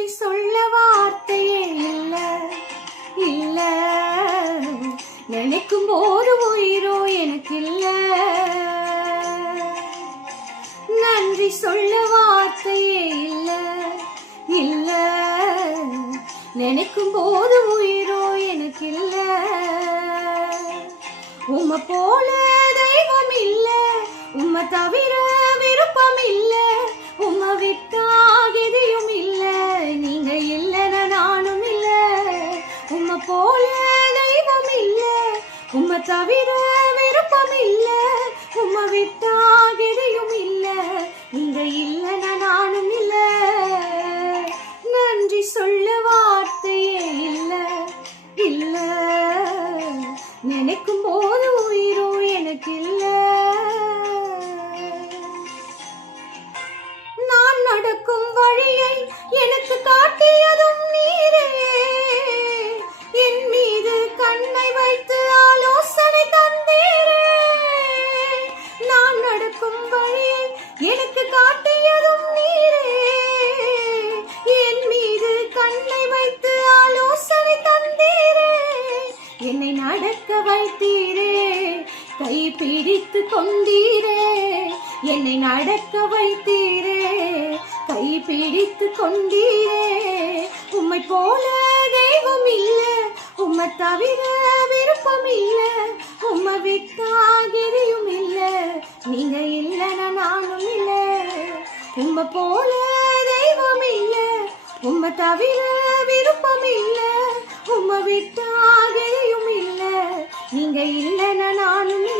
நன்றி சொல்ல வார்த்தையே இல்ல இல்ல, நினைக்கும் போது உயிரோ எனக்கு இல்ல. நன்றி சொல்ல வார்த்தையே இல்ல இல்ல, நினைக்கும் போது உயிரோ எனக்கு இல்ல. உம்மை போல தெய்வம் இல்ல, உம்மை தவிர விருப்பம் இல்ல, உம்மை விட்டா எதையும் இல்ல, நீங்க இல்லைன்னா நானும் இல்ல. உம்மை போல தெய்வம் இல்ல, உம்மை தவிர விருப்பம் இல்ல, உம்மை விட்டா எதையும் இல்ல, நீங்க இல்லைன்னா நானும் இல்ல. நன்றி சொல்ல வார்த்தையே இல்ல இல்ல, நினைக்கும் போது உயிரோ எனக்கு இல்ல. நான் நடக்கும் வழியை எனக்கு காட்டியதும் நீரே, என் மீது கண்ணை வைத்து ஆலோசனை தந்தீரே. நான் நடக்கும் வழியை எனக்கு காட்டியதும் நீரே, என் மீது கண்ணை வைத்து ஆலோசனை தந்தீரே. என்னை நடக்க வைத்தீரே, கை பிடித்து கொண்டீரே. என்னை நடக்க வைத்தீரே, கை பிடித்து கொண்டீரே. உம்மை போல தெய்வம் இல்ல, உம்மை தவிர விருப்பம் இல்ல, உம்மை விட்டா எதையும் இல்ல, நீங்க இல்லைன்னா நானும் இல்ல. உம்மை போல தெய்வம் இல்ல, உம்மை தவிர விருப்பம் இல்ல, உம்மை விட்டா எதையும் இல்ல, நீங்க இல்லைன்னா நானும் இல்ல.